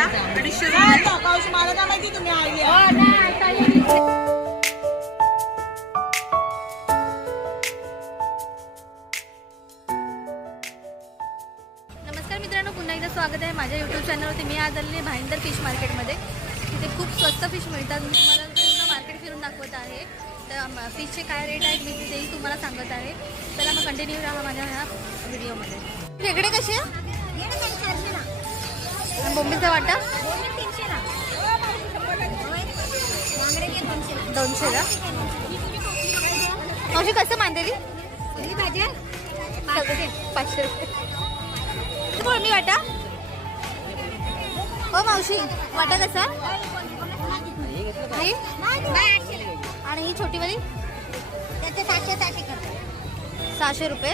कसा अडीचशे रुपये मला काय माहिती तुम्ही आली. नमस्कार मित्रांनो पुन्हा एकदा स्वागत आहे माझ्या यूट्यूब चॅनलवरती मी आज आलेली भाईंदर फिश मार्केटमध्ये तिथे खूप स्वस्त फिश मिळतात. मी तुम्हाला पूर्ण मार्केट फिरून दाखवत आहे. तर फिशचे काय रेट आहेत मी तेही तुम्हाला सांगत आहे. चला मग कंटिन्यू राहा माझ्या ह्या व्हिडिओमध्ये खेकडे कसे बोंबीचा वाटा? दोनशेला मावशी कसं मांदेली? पाचशे रुपये. मी वाटा? हो मावशी. वाटा कसा? आणि ही छोटी वाली? त्याचे सातशे सहाशे रुपये.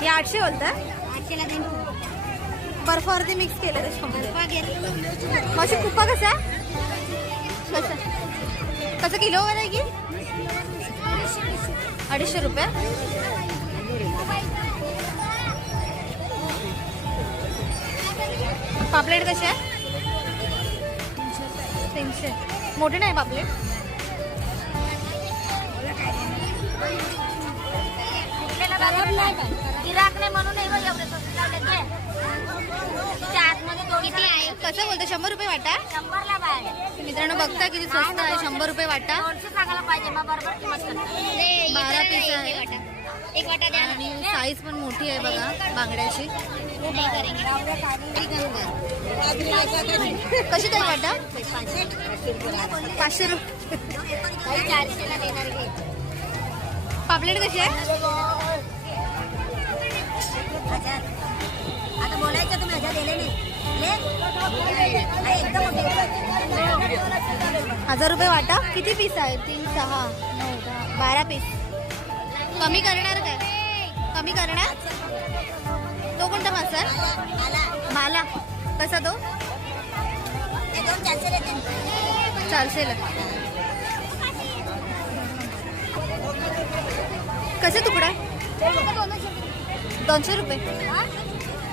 ही आठशे बोलता आठशेला बर्फावरती मिक्स केलं त्याच्यामध्ये वगैरे मावशी कुप्पा कसा कसं? किलो आहे की अडीचशे रुपये। पापलेट कसे आहे तीनशे मोठे नाही पापलेट। नाही म्हणून किती आहे कसं बोलतो? शंभर रुपये वाटा? शंभरला बाहेर. मित्रांनो बघता किती स्वस्त आहे. शंभर रुपये वाटा. दोनशे सांगायला पाहिजे मग बरोबर किंमत करतो. बारा पीस आहे. एक वाटा द्या. आणि साईज पण मोठी आहे बघा बांगड्याची. कशी ताई वाटा? पाचशे रुपये. चारशेला देणार घे पापलेट कशी आहे? आता बोलायचं तुम्ही हजार दिले नाही. रुपये वाटा. किती पीस आहे? तीन सहा नऊ दहा बारा पीस कमी करणार काय? कमी करणार? तो कोणता मासा. माला. कसा तो? चारशेला कसे तुकडा दोनशे रुपये.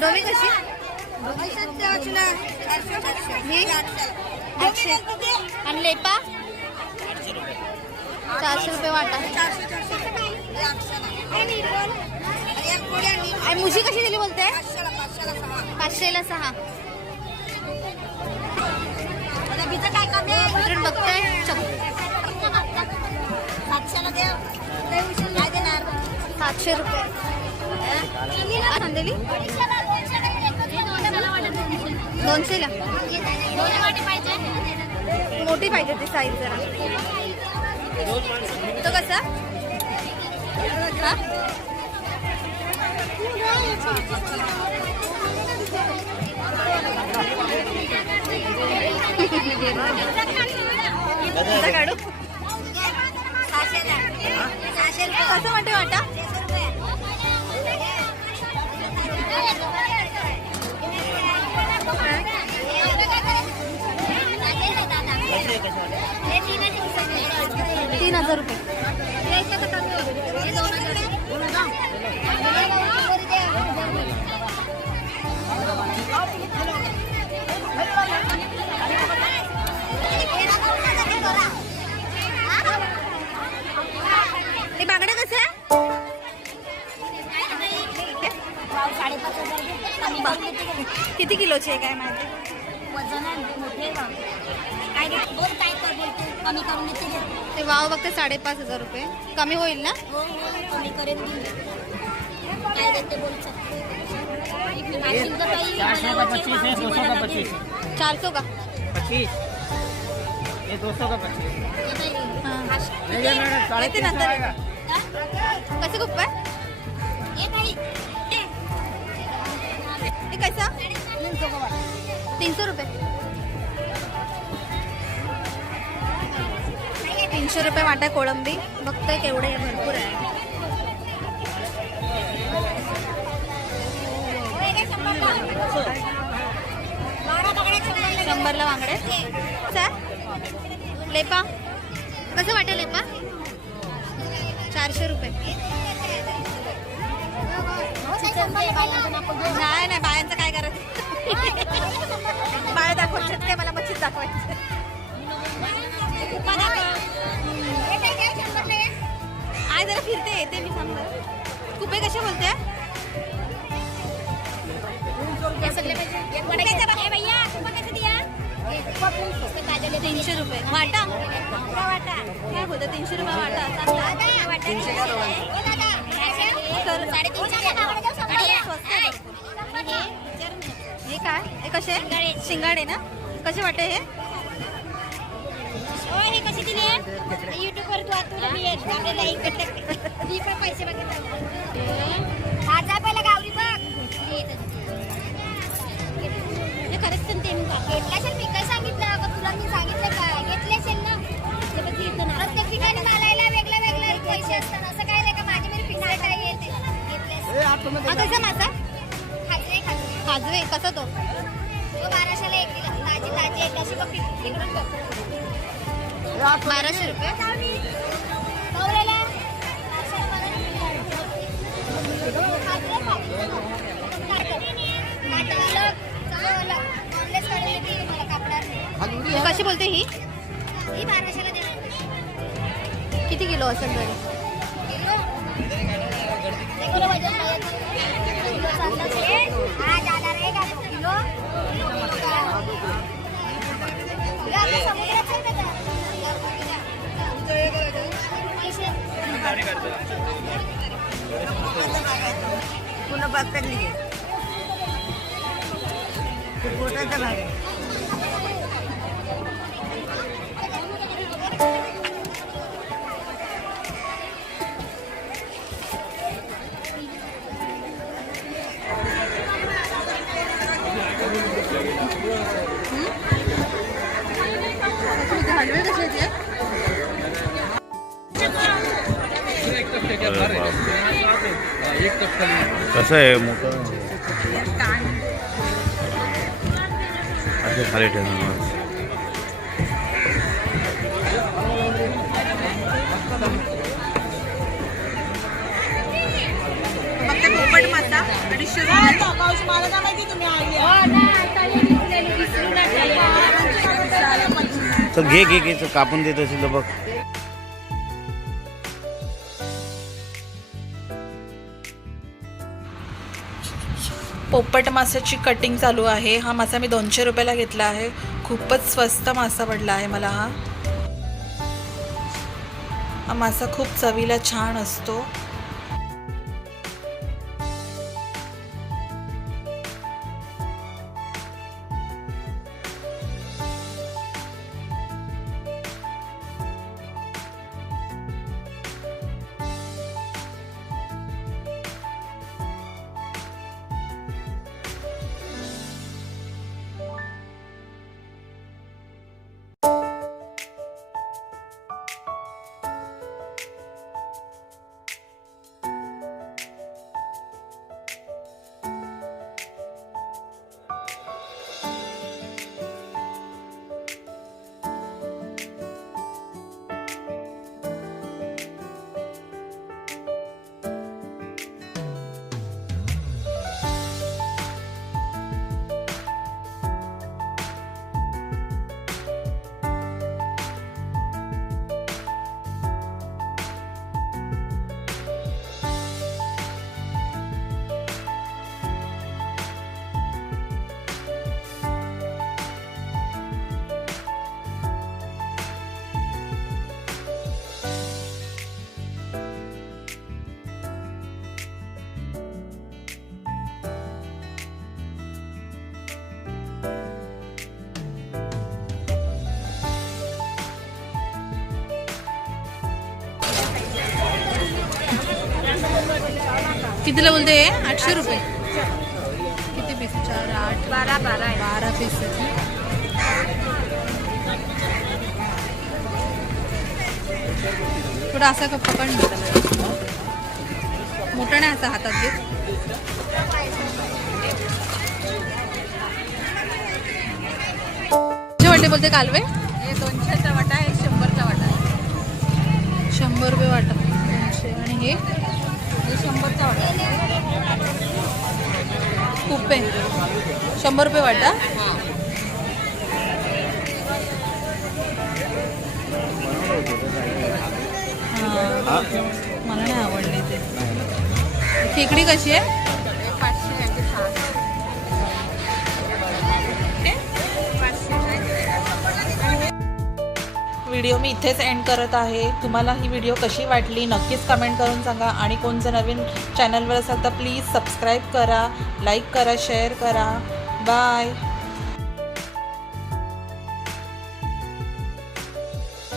डोमी कशी? ही आठशे आणि लेपा? चारशे रुपये वाटा. आणि मुशी कशी दिली बोलते? पाचशेला सहा. बघताय. सातशे रुपये. सांगली दोनशेला? मोठी पाहिजे ती साईज जरा. तो कसा? काढू. कसं वाटे वाटा? तीन हजार रुपये. हे बांगड्या कसं? आहे? किती किलोची आहे काय माहिती वजन आहे मोठे आहे बा. काय रे? बोल काय कर बोल तू. कमी करून देते घे. ते वाव बघते साडेपाच हजार रुपये कमी होईल ना हो हो कमी करेन देईन. काय देते बोल चल. नाशिक तर काही चार सौ का पच्चीस है आहे, दो सौ का बनावट पच्चीस आहे. है चारशो का पच्चीस ये दो सौ का पच्चीस हे नाही. नहीं ये मैडम साढ़े येते तीन सौ नंतर आएगा? कसं खूप आहे हे. हे. तीनशे रुपये. तीनशे रुपये वाटा कोळंबी. बघतोय केवढे भरपूर आहे. शंभरला बांगडे सर? लेपा? कसं वाटेल लेपा? चारशे रुपये. नाही नाही बायांचं काय करायचं? दाखवायचे आय जरा फिरते येते मी सांगणार कुपे कसे बोलते तीनशे रुपये वाटा वाटा काय होतं तीनशे रुपये वाटा भरपूर. हे काय? हे कसे? शिंगाडे ना? कसे वाटे हे? युट्यूब वर तू तुला मी आपल्याला मी पण पैसे बघितले पहिला गावरी बघ. हे खरंच ते घेतला असेल मी काय सांगितलं? अगं तुला मी सांगितलं काय घेतले असेल ना. ते बघ इथं ना प्रत्येक ठिकाणी मालायला वेगळा वेगळा पैसे असतात. असं काय नाही का? माझे मेरे फिक्स रेट आहे येते घेतले असेल. हा कसा माझा खाजवे. खाजवे कसा तो? बाराशे रुपये? कशी बोलते ही? किती किलो असेल तरी? किलो. पूर्ण किलो वजन पाहिजे. आहे भाग आहे कसं आहे? मोठं. असं खाली ठेवणार. तर घे घे घे कापून देत असेल तर बघ. पोपट मासाची कटिंग चालू आहे. हा मासा मी दोनशे रुपयाला घेतला आहे. खूपच स्वस्त मासा पडला आहे मला हा. हा मासा खूप चवीला छान असतो. कितीला बोलते? आठशे रुपये. किती पीस चार आठ बारा बारा आहे. बारा पीस थोडा असा कप पकड ना त्याला. मोठा नाही असा हातात घेत. वाटले बोलते कालवे? दोनशेचा वाटा आहे शंभरचा वाटा शंभर रुपये वाटा. शंभर रुपये वाटा. मला नाही आवडली ते. खेकडी कशी आहे? व्हिडिओ मी इथेच एंड करत आहे. तुम्हाला ही व्हिडिओ कशी वाटली नक्कीच कमेंट करून सांगा. आणि कोण जर नवीन चॅनलवर असाल तर प्लीज सबस्क्राईब करा लाईक करा शेअर करा. Bye!